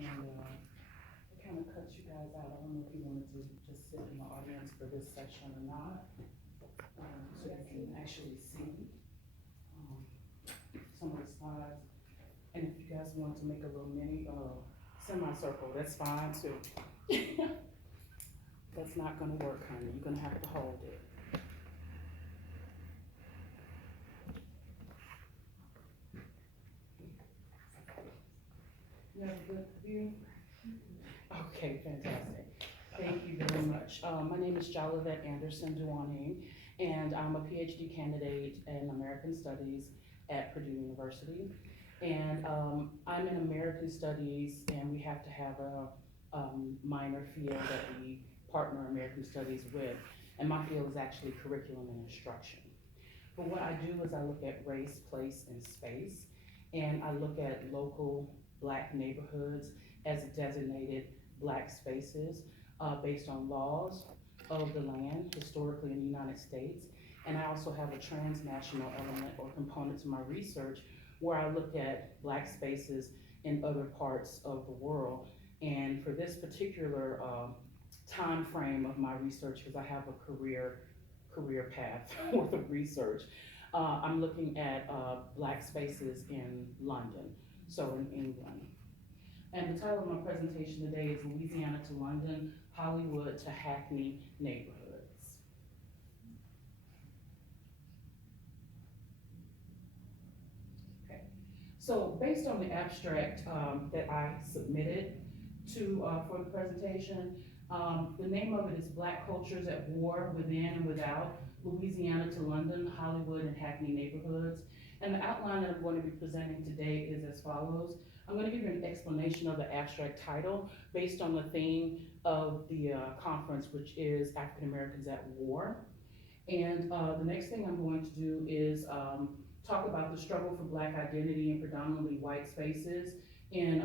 and it kind of cuts you guys out. I don't know if you wanted to just sit in the audience for this session or not, so you can actually see some of the slides. And if you guys want to make a little mini semicircle, that's fine too. That's not gonna work, honey. You're gonna have to hold it. You have a good view? Okay, fantastic. Thank you very much. My name is Jolivette Anderson-Douoning, and I'm a PhD candidate in American Studies at Purdue University. And I'm in American Studies, and we have to have a minor field that we partner American Studies with. And my field is actually curriculum and instruction. But what I do is I look at race, place, and space, and I look at local Black neighborhoods as designated Black spaces based on laws of the land historically in the United States. And I also have a transnational element or component to my research where I look at Black spaces in other parts of the world. And for this particular time frame of my research, because I have a career path worth of research, I'm looking at Black spaces in London, so in England. And the title of my presentation today is Louisiana to London, Hollywood to Hackney Neighborhoods. Okay, so based on the abstract that I submitted for the presentation, the name of it is Black Cultures at War Within and Without, Louisiana to London, Hollywood and Hackney Neighborhoods. And the outline that I'm going to be presenting today is as follows. I'm going to give you an explanation of the abstract title based on the theme of the conference, which is African Americans at War. And the next thing I'm going to do is talk about the struggle for Black identity in predominantly white spaces and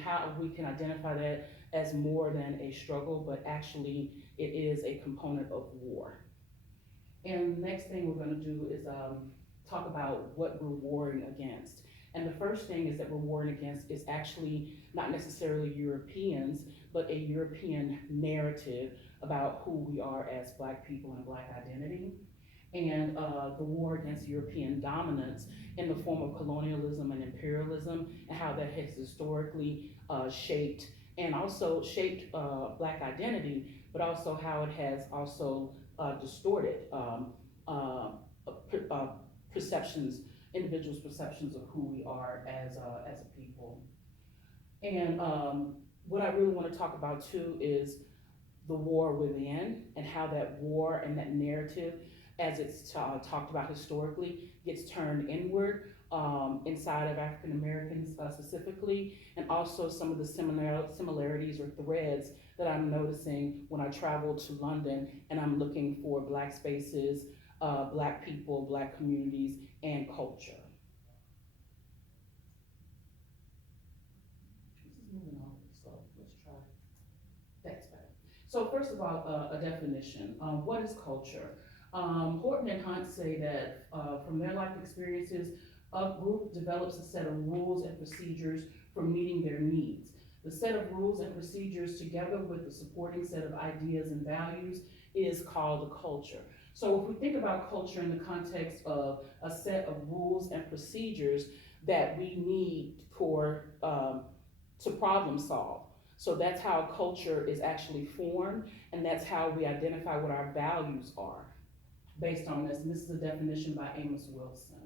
how we can identify that as more than a struggle, but actually it is a component of war. And the next thing we're going to do is talk about what we're warring against. And the first thing is that we're warring against is actually not necessarily Europeans, but a European narrative about who we are as Black people and Black identity. And the war against European dominance in the form of colonialism and imperialism, and how that has historically shaped Black identity, but also how it has also distorted individuals' perceptions of who we are as a people. And what I really want to talk about too is the war within, and how that war and that narrative, as it's talked about historically, gets turned inward inside of African Americans specifically, and also some of the similarities or threads that I'm noticing when I travel to London and I'm looking for Black spaces, Black people, Black communities, and culture. This is moving on, so let's try. That's better. So first of all, a definition. What is culture? Horton and Hunt say that from their life experiences, a group develops a set of rules and procedures for meeting their needs. The set of rules and procedures, together with the supporting set of ideas and values, is called a culture. So if we think about culture in the context of a set of rules and procedures that we need to problem solve. So that's how culture is actually formed, and that's how we identify what our values are based on this. And this is a definition by Amos Wilson.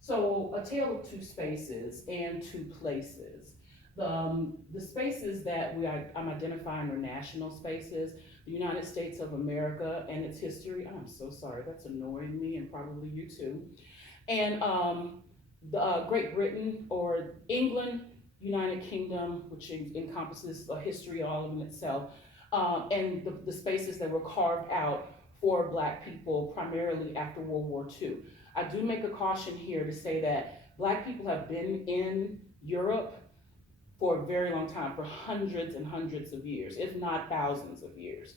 So a tale of two spaces and two places. The spaces that I'm identifying are national spaces, the United States of America and its history. I'm so sorry, that's annoying me and probably you too. And the Great Britain or England, United Kingdom, which encompasses a history all of itself, and the spaces that were carved out for Black people primarily after World War II. I do make a caution here to say that Black people have been in Europe for a very long time, for hundreds and hundreds of years, if not thousands of years.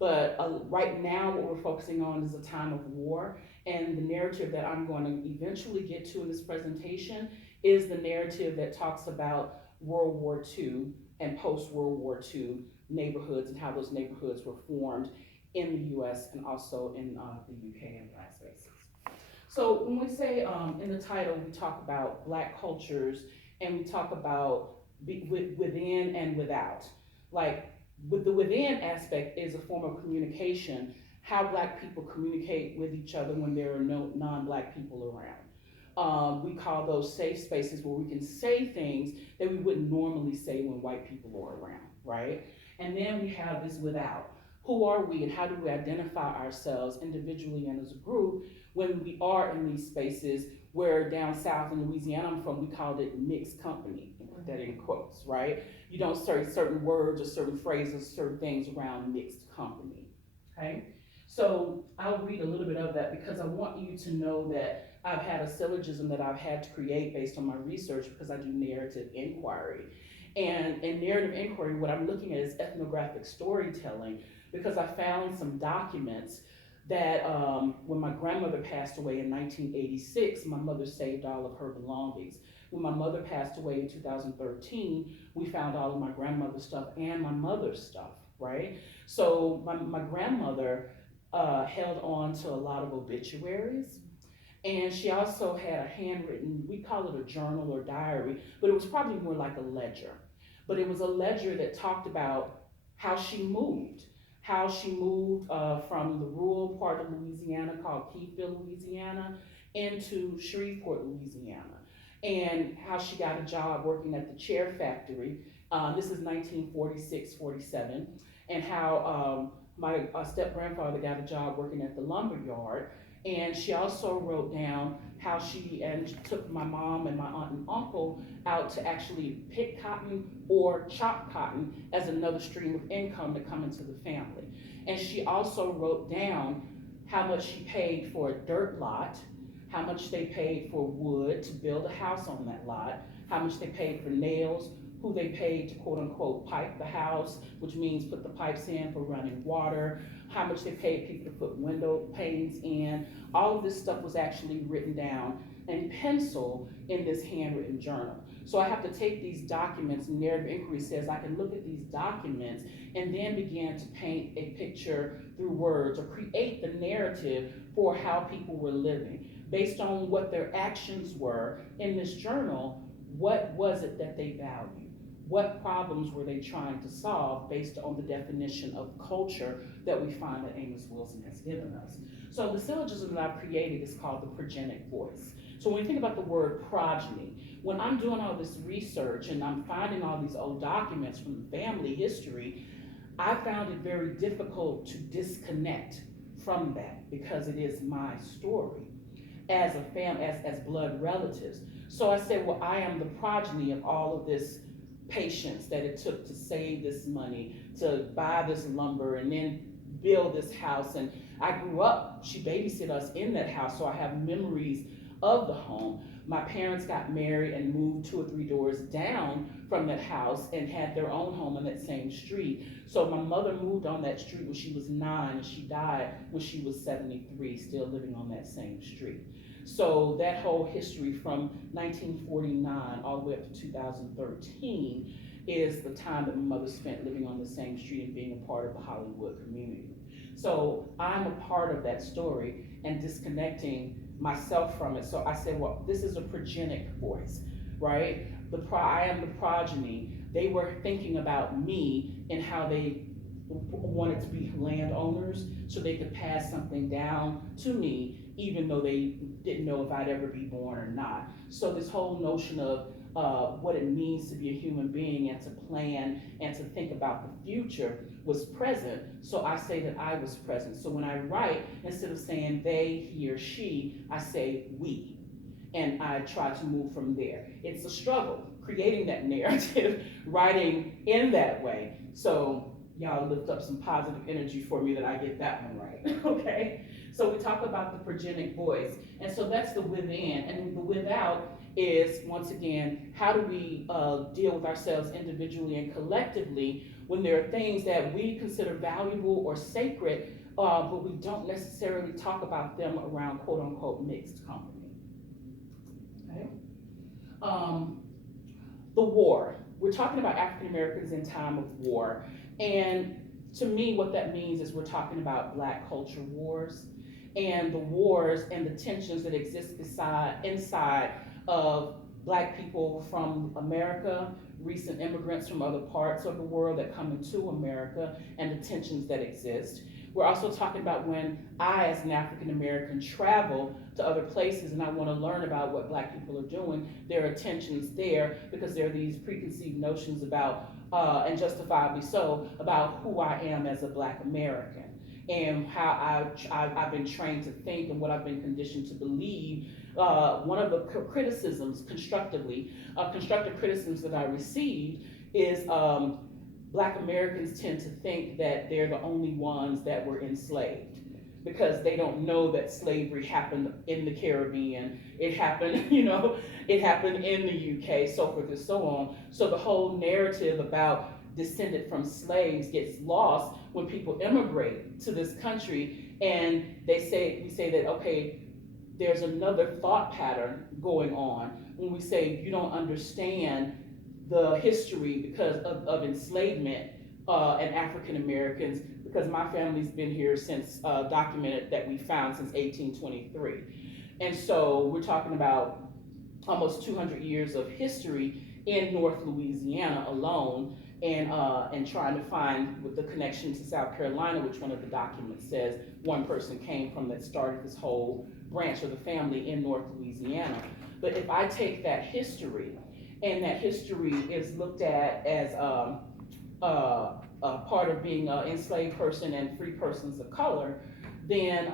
But right now, what we're focusing on is a time of war, And the narrative that I'm going to eventually get to in this presentation is the narrative that talks about World War II and post-World War II neighborhoods and how those neighborhoods were formed in the US and also in the UK and Black spaces. So when we say in the title, we talk about Black cultures and we talk about within and without. Like with the within aspect is a form of communication, how Black people communicate with each other when there are no non-Black people around. We call those safe spaces where we can say things that we wouldn't normally say when white people are around, right? And then we have this without. Who are we and how do we identify ourselves individually and as a group when we are in these spaces where down south in Louisiana I'm from, we called it mixed company, and put that in quotes, right? You don't say certain words or certain phrases, certain things around mixed company, okay? So I'll read a little bit of that because I want you to know that I've had a syllogism that I've had to create based on my research because I do narrative inquiry. And in narrative inquiry, what I'm looking at is ethnographic storytelling because I found some documents that when my grandmother passed away in 1986, my mother saved all of her belongings. When my mother passed away in 2013, we found all of my grandmother's stuff and my mother's stuff, right? So my grandmother held on to a lot of obituaries. And she also had a handwritten, we call it a journal or diary, but it was probably more like a ledger. But it was a ledger that talked about how she moved from the rural part of Louisiana called Keyfield, Louisiana, into Shreveport, Louisiana, and how she got a job working at the chair factory. This is 1946-47, and how my step-grandfather got a job working at the lumber yard. And she also wrote down how she took my mom and my aunt and uncle out to actually pick cotton or chop cotton as another stream of income to come into the family. And she also wrote down how much she paid for a dirt lot, how much they paid for wood to build a house on that lot, how much they paid for nails, who they paid to quote unquote pipe the house, which means put the pipes in for running water, how much they paid people to put window panes in. All of this stuff was actually written down in pencil in this handwritten journal. So I have to take these documents, and narrative inquiry says I can look at these documents and then begin to paint a picture through words or create the narrative for how people were living. Based on what their actions were in this journal, what was it that they valued? What problems were they trying to solve based on the definition of culture that we find that Amos Wilson has given us? So the syllogism that I've created is called the progenic voice. So when we think about the word progeny, when I'm doing all this research and I'm finding all these old documents from family history, I found it very difficult to disconnect from that because it is my story as a as blood relatives. So I said, well, I am the progeny of all of this patience that it took to save this money, to buy this lumber, and then build this house. And I grew up, she babysat us in that house, so I have memories of the home. My parents got married and moved 2 or 3 doors down from that house and had their own home on that same street. So my mother moved on that street when she was 9, and she died when she was 73, still living on that same street. So that whole history from 1949 all the way up to 2013 is the time that my mother spent living on the same street and being a part of the Hollywood community. So I'm a part of that story and disconnecting myself from it. So I said, well, this is a progenic voice, right? I am the progeny. They were thinking about me and how they wanted to be landowners so they could pass something down to me, even though they didn't know if I'd ever be born or not. So this whole notion of what it means to be a human being and to plan and to think about the future was present. So I say that I was present. So when I write, instead of saying they, he, or she, I say we. And I try to move from there. It's a struggle, creating that narrative, writing in that way. So y'all lift up some positive energy for me that I get that one right, okay? So we talk about the progenic voice. And so that's the within. And the without is, once again, how do we deal with ourselves individually and collectively when there are things that we consider valuable or sacred but we don't necessarily talk about them around quote unquote mixed company. Okay. The war. We're talking about African Americans in time of war. And to me, what that means is we're talking about Black culture wars and the wars and the tensions that exist inside of Black people from America, recent immigrants from other parts of the world that come into America, and the tensions that exist. We're also talking about when I, as an African American, travel to other places and I want to learn about what Black people are doing. There are tensions there because there are these preconceived notions about, and justifiably so, about who I am as a Black American and how I've been trained to think and what I've been conditioned to believe. One of the criticisms, constructive criticisms that I received is Black Americans tend to think that they're the only ones that were enslaved because they don't know that slavery happened in the Caribbean. It happened, it happened in the UK, so forth and so on. So the whole narrative about descended from slaves gets lost when people immigrate to this country and we say that, okay, there's another thought pattern going on when we say you don't understand the history because of enslavement and African Americans, because my family's been here since documented that we found since 1823. And so we're talking about almost 200 years of history in North Louisiana alone, and trying to find with the connection to South Carolina, which one of the documents says one person came from that started this whole branch of the family in North Louisiana. But if I take that history, and that history is looked at as part of being an enslaved person and free persons of color, then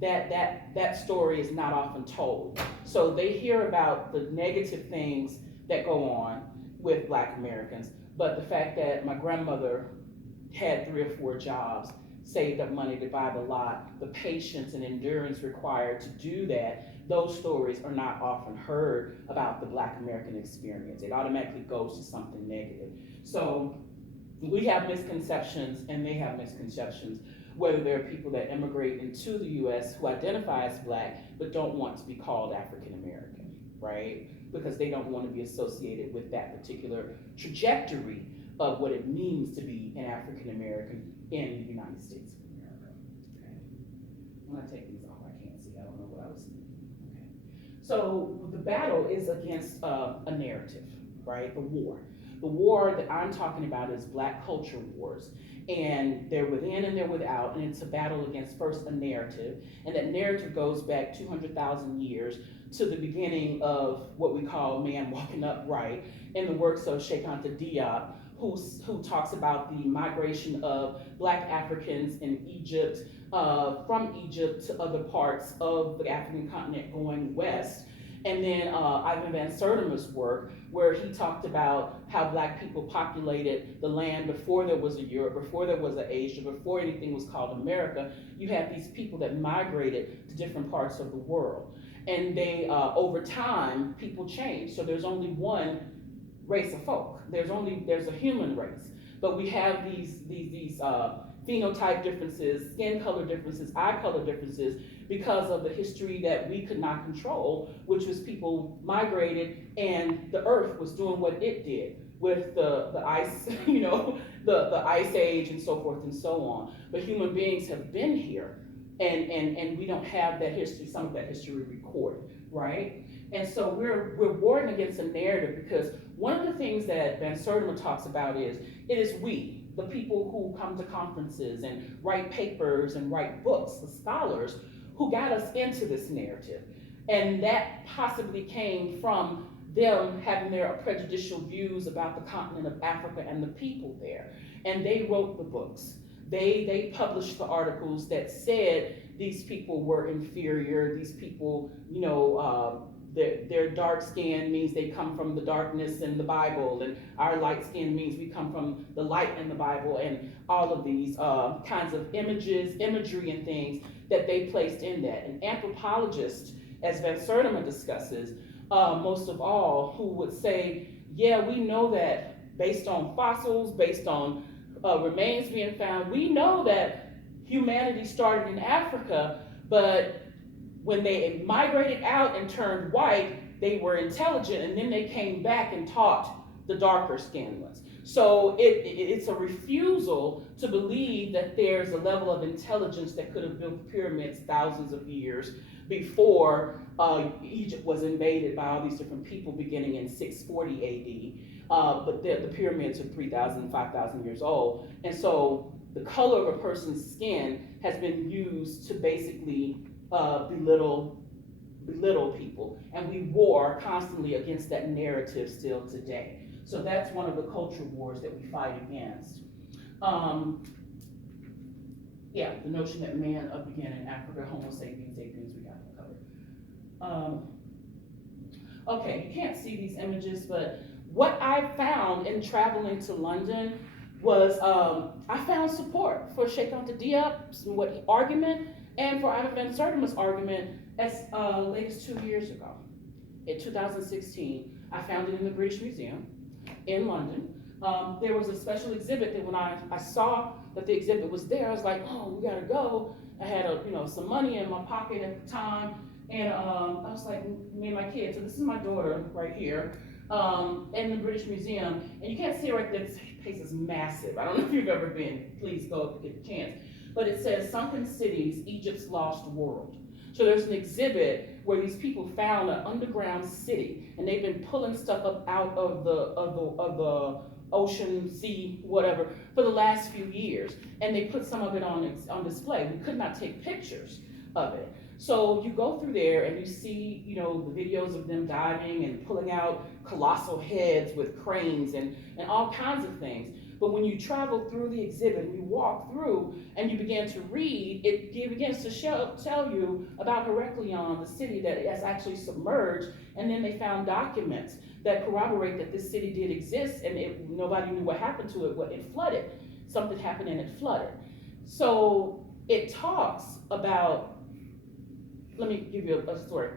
that story is not often told. So they hear about the negative things that go on with Black Americans, but the fact that my grandmother had 3 or 4 jobs, saved up money to buy the lot, the patience and endurance required to do that, those stories are not often heard about the Black American experience. It automatically goes to something negative. So we have misconceptions and they have misconceptions, whether there are people that immigrate into the US who identify as Black but don't want to be called African American, right? Because they don't want to be associated with that particular trajectory of what it means to be an African American in the United States of America. Okay. When I take these off, I can't see. I don't know what I was seeing. Okay. So the battle is against a narrative, right? The war. The war that I'm talking about is Black culture wars, and they're within and they're without, and it's a battle against first a narrative, and that narrative goes back 200,000 years to the beginning of what we call man walking upright in the works of Cheikh Anta Diop, who talks about the migration of Black Africans in Egypt, from Egypt to other parts of the African continent going west. And then Ivan Van Sertima's work, where he talked about how Black people populated the land before there was a Europe, before there was an Asia, before anything was called America. You had these people that migrated to different parts of the world. And they, over time, people change. So there's only one race of folk. There's a human race. But we have these phenotype differences, skin color differences, eye color differences, because of the history that we could not control, which was people migrated and the earth was doing what it did with the ice, the ice age and so forth and so on. But human beings have been here and we don't have that history, some of that history recorded, right? And so we're warring against a narrative, because one of the things that Van Sertima talks about is, it is we, the people who come to conferences and write papers and write books, the scholars, who got us into this narrative. And that possibly came from them having their prejudicial views about the continent of Africa and the people there. And they wrote the books. They published the articles that said these people were inferior, these people, their dark skin means they come from the darkness in the Bible, and our light skin means we come from the light in the Bible, and all of these kinds of imagery and things that they placed in that. And anthropologists, as Van Sertima discusses, most of all, who would say, yeah, we know that based on fossils, based on remains being found, we know that humanity started in Africa, but when they migrated out and turned white, they were intelligent, and then they came back and taught the darker skinned ones. So it's a refusal to believe that there's a level of intelligence that could have built the pyramids thousands of years before Egypt was invaded by all these different people beginning in 640 AD. But the pyramids are 3,000, 5,000 years old. And so the color of a person's skin has been used to basically belittle people. And we war constantly against that narrative still today. So that's one of the culture wars that we fight against. Yeah, the notion that man began in Africa, Homo sapiens, sapiens, we got that covered. Okay, you can't see these images, but what I found in traveling to London was I found support for Cheikh Anta Diop's argument and for Ida Van Sertima's argument as late as 2 years ago. In 2016, I found it in the British Museum in London. There was a special exhibit that when I saw that the exhibit was there, I was like, oh, we gotta go. I had some money in my pocket at the time, and I was like, me and my kids, so this is my daughter right here, in the British Museum, and you can't see it right there, this place is massive. I don't know if you've ever been, please go if you get the chance. But it says, Sunken Cities, Egypt's Lost World. So there's an exhibit where these people found an underground city, and they've been pulling stuff up out of the ocean, sea, whatever, for the last few years. And they put some of it on display. We could not take pictures of it. So you go through there and you see, the videos of them diving and pulling out colossal heads with cranes and all kinds of things. But when you travel through the exhibit, you walk through and you begin to read, it begins to tell you about Heraclion, the city that has actually submerged, and then they found documents that corroborate that this city did exist, and nobody knew what happened to it. Well, it flooded. Something happened and it flooded. So it talks about, let me give you a story.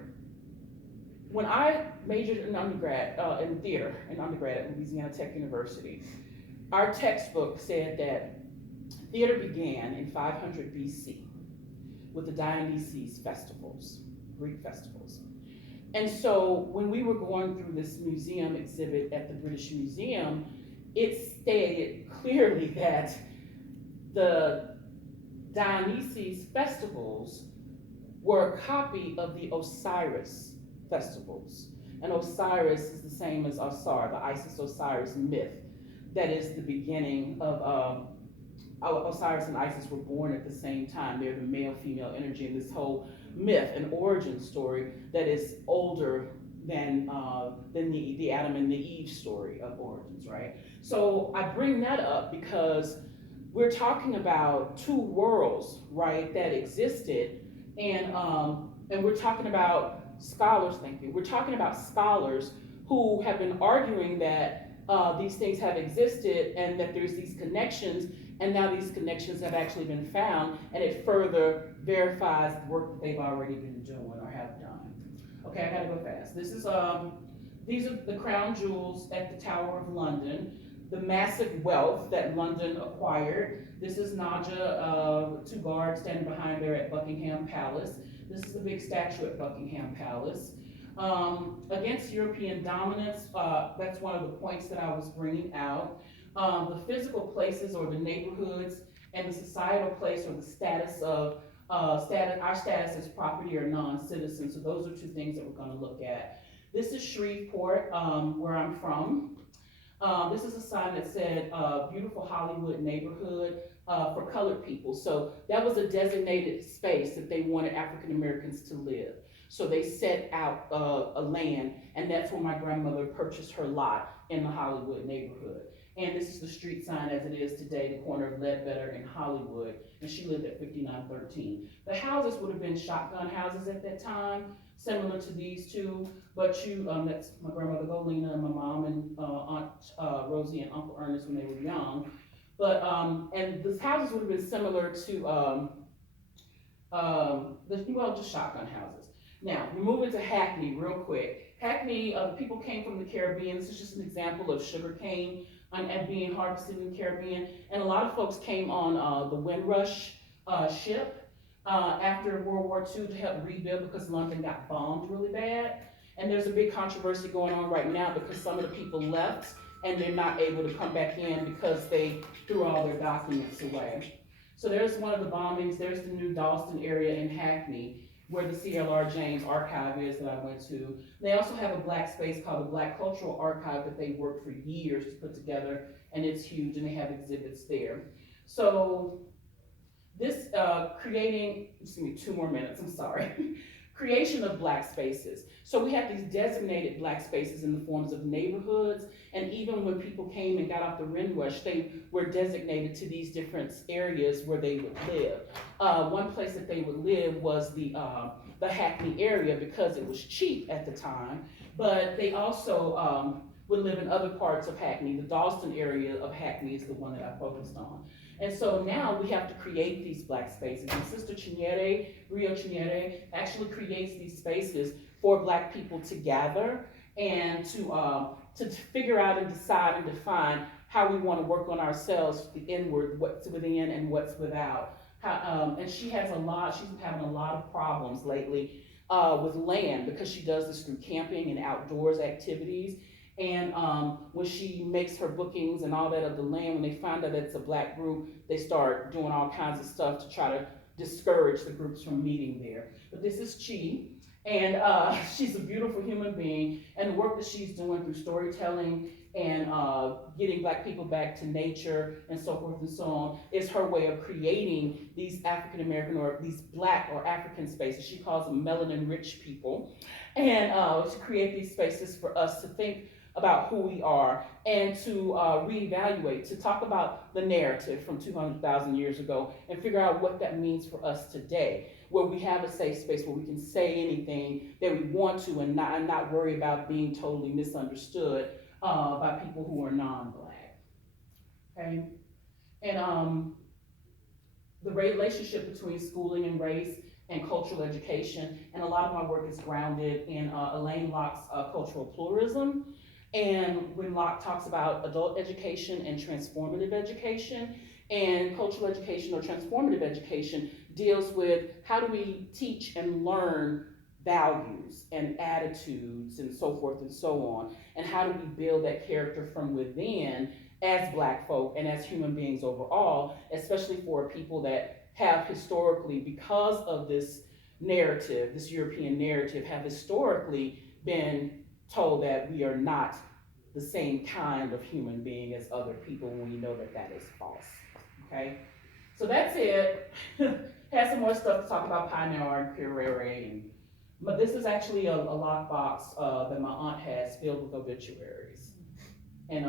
When I majored in undergrad, in theater, at Louisiana Tech University, our textbook said that theater began in 500 BC with the Dionysus festivals, Greek festivals. And so when we were going through this museum exhibit at the British Museum, it stated clearly that the Dionysus festivals were a copy of the Osiris festivals. And Osiris is the same as Osar, the Isis-Osiris myth. That is the beginning of Osiris and Isis were born at the same time. They're the male-female energy, and this whole myth, an origin story that is older than the Adam and the Eve story of origins, right? So I bring that up because we're talking about two worlds, right, that existed, and we're talking about scholars. Thank you. We're talking about scholars who have been arguing that these things have existed and that there's these connections, and now these connections have actually been found, and it further verifies the work that they've already been doing or have done. Okay, I gotta go fast. This is these are the crown jewels at the Tower of London, the massive wealth that London acquired. This is Naja, two guards standing behind there at Buckingham Palace. This is the big statue at Buckingham Palace. Against European dominance, that's one of the points that I was bringing out. The physical places or the neighborhoods and the societal place or the status of our status as property or non-citizens. So those are two things that we're going to look at. This is Shreveport, where I'm from. This is a sign that said beautiful Hollywood neighborhood for colored people. So that was a designated space that they wanted African Americans to live. So they set out a land, and that's where my grandmother purchased her lot in the Hollywood neighborhood. And this is the street sign as it is today, the corner of Ledbetter and Hollywood, and she lived at 5913. The houses would have been shotgun houses at that time, similar to these two, but that's my grandmother Golina and my mom and Aunt Rosie and Uncle Ernest when they were young. But, and the houses would have been similar to, just shotgun houses. Now, we're moving to Hackney real quick. Hackney, people came from the Caribbean. This is just an example of sugarcane and being harvested in the Caribbean. And a lot of folks came on the Windrush ship after World War II to help rebuild because London got bombed really bad. And there's a big controversy going on right now because some of the people left and they're not able to come back in because they threw all their documents away. So there's one of the bombings. There's the new Dalston area in Hackney where the CLR James archive is that I went to. They also have a black space called the Black Cultural Archive that they worked for years to put together, and it's huge, and they have exhibits there. So this creating, excuse me, 2 more minutes, I'm sorry. Creation of black spaces. So we have these designated black spaces in the forms of neighborhoods, and even when people came and got off the Windrush, they were designated to these different areas where they would live. One place that they would live was the Hackney area because it was cheap at the time, but they also would live in other parts of Hackney. The Dalston area of Hackney is the one that I focused on. And so now we have to create these black spaces. And Sister Chinyere, actually creates these spaces for black people to gather and to figure out and decide and define how we want to work on ourselves, the inward, what's within and what's without. And she's having a lot of problems lately with land because she does this through camping and outdoors activities. And when she makes her bookings and all that of the land, when they find out it's a black group, they start doing all kinds of stuff to try to discourage the groups from meeting there. But this is Chi, and she's a beautiful human being, and the work that she's doing through storytelling and getting black people back to nature and so forth and so on is her way of creating these African American or these black or African spaces. She calls them melanin rich people, and to create these spaces for us to think about who we are and to reevaluate, to talk about the narrative from 200,000 years ago and figure out what that means for us today, where we have a safe space where we can say anything that we want to and not worry about being totally misunderstood by people who are non-black. Okay? And the relationship between schooling and race and cultural education, and a lot of my work is grounded in Elaine Locke's cultural pluralism. And when Locke talks about adult education and transformative education, and cultural education or transformative education deals with how do we teach and learn values and attitudes and so forth and so on, and how do we build that character from within as black folk and as human beings overall, especially for people that have historically, because of this narrative, this European narrative, have historically been told that we are not the same kind of human being as other people when we know that that is false, okay? So that's it. Had some more stuff to talk about Pioneer and Chinyere, but this is actually a lockbox that my aunt has filled with obituaries. And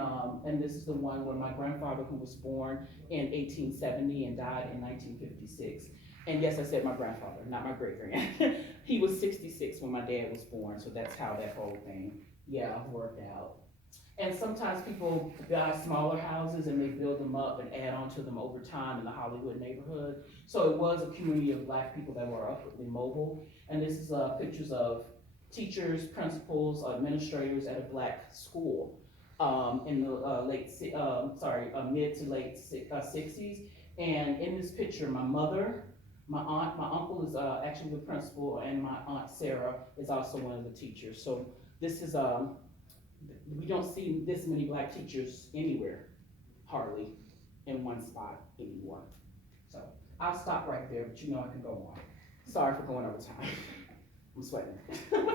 this is the one where my grandfather, who was born in 1870 and died in 1956. And yes, I said my grandfather, not my great-grand. He was 66 when my dad was born, so that's how that whole thing, worked out. And sometimes people buy smaller houses and they build them up and add on to them over time in the Hollywood neighborhood. So it was a community of black people that were upwardly mobile. And this is pictures of teachers, principals, administrators at a black school in the mid to late 60s. And in this picture, my mother, my aunt, my uncle is actually the principal, and my aunt Sarah is also one of the teachers. So this is we don't see this many black teachers anywhere, hardly, in one spot anymore. So I'll stop right there, but you know I can go on. Sorry for going over time. I'm sweating. Turn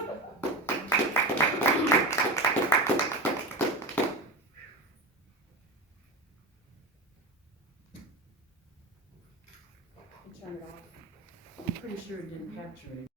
it off. I'm pretty sure it didn't capture it.